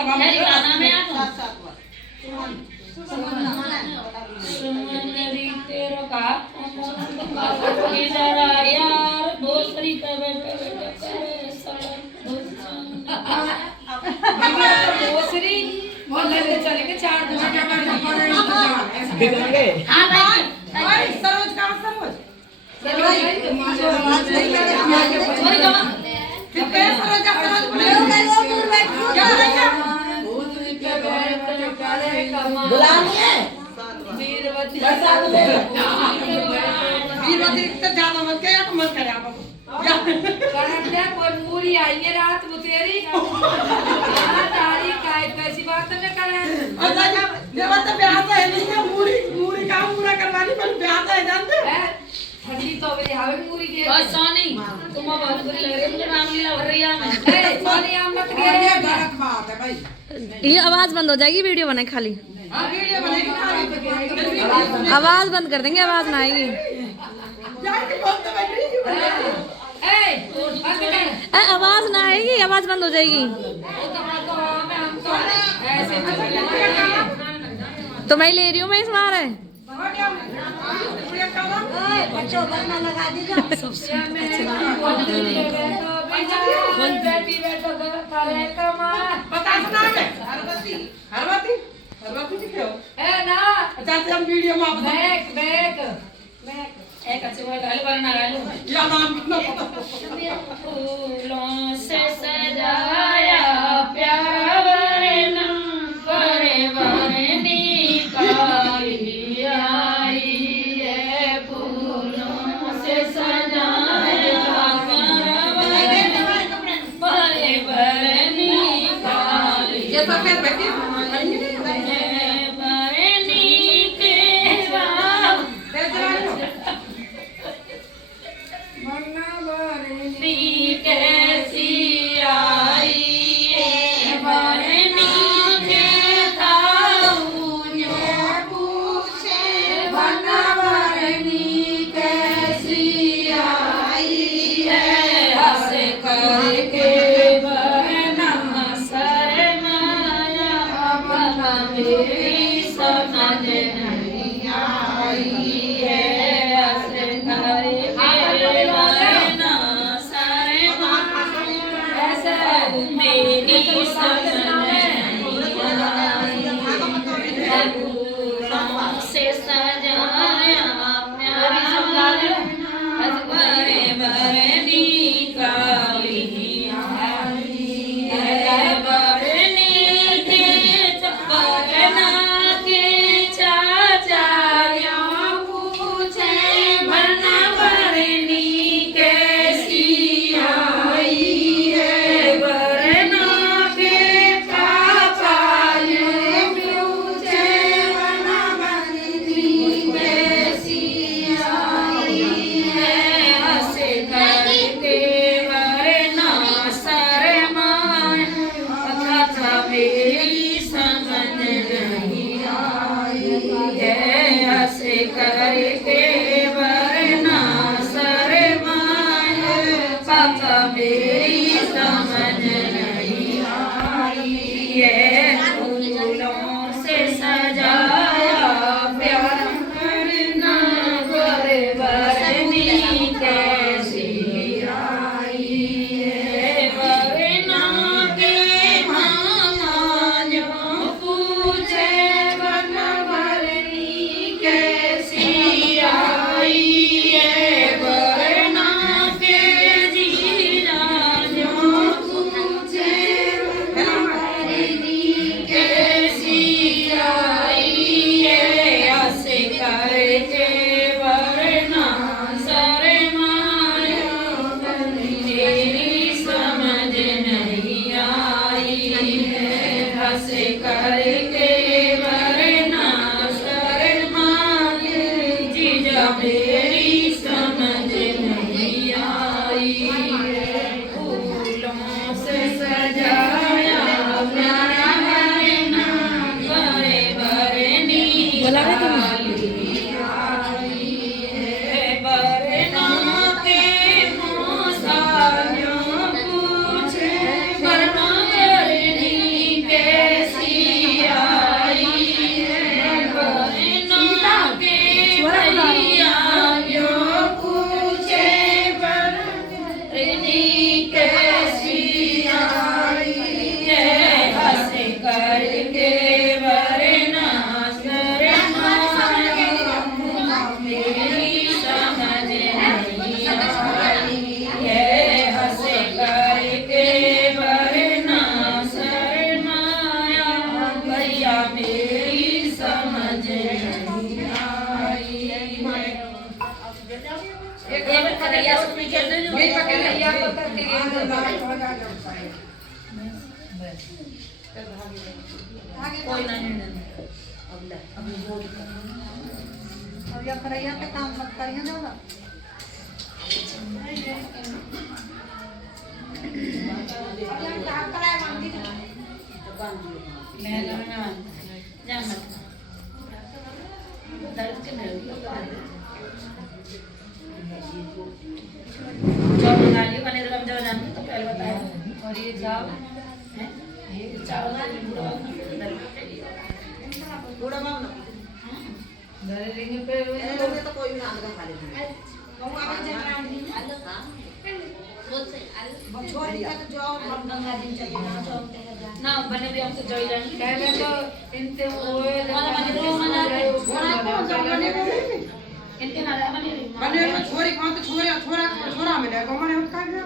गाना में आ तेरो का जरा यार दूसरी पे बैठे दूसरी बोलने चलेंगे 4 दिन हाँ भाई सरोज का सरोज कोई पूरी आई है रात वो तेरी तारीख काय कैसी बात में करें जब तो ब्याह तो है नहीं पूरी पूरी काम पूरा करवानी पर ब्याह तो है जानते ठंडी तो मेरी हावे पूरी के बस सोनी तुम बहुत बुरी लग रही है मुझे रामलीला हो रही है मैं सोनी आप मत ये गलत बात है भाई ये आवाज बंद हो जाएगी वीडियो बने खाली हां वीडियो बनेगी खाली आवाज बंद कर देंगे आवाज ना आएगी यार की बात तो बैठ रही ए आवाज ना आएगी आवाज बंद हो जाएगी तो मैं ले रही हूँ मैं इस बार है बच्चों बना लगा दीजिए बता सुना है हरवती हरवती हरवती दिखो ए ना चाचा हम वीडियो में बैक बैक बैक एक अच्छे वो गाल बना गाल या नाम कितना फूलों से सजाया प्यारा वरना परे वरनी काली आई है फूलों से सजाया प्यारा वरना परे वरनी काली ये तो फिर बैठी कन्हैया से नहीं खेलने जो यही पकड़ कन्हैया पकड़ के गए कोई नहीं अब ले अभी बोल अब या करैया पे काम मत करिए ना मैं जा मत दर्द के मेरे जब बना लियो मैंने रम जब जान तो पहले बताया और ये चावल है ये चावल थोड़ा मांग ना घर रिंग पे तो कोई भी ना खा ले छोड़ दिया तो जाओ हम गंगा दिन चले ना बने भी हम तो जोई जानी पहले तो इनसे ओए इनके ना बने बने तो छोरी कौन तो छोरा छोरा छोरा मिले गमने हम का गया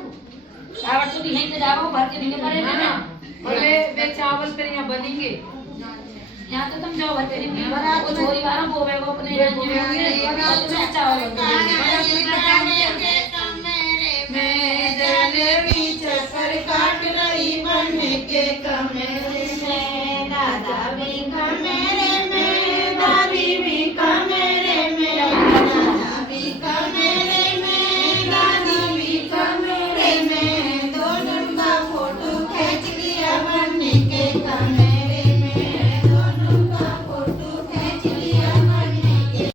आवर तो नहीं तो जाओ भर के नहीं पड़े ना वे चावल फिर यहाँ बनेंगे यहाँ तो तुम जाओ भर के नहीं बना वो छोरी वाला वो वे वो अपने चावल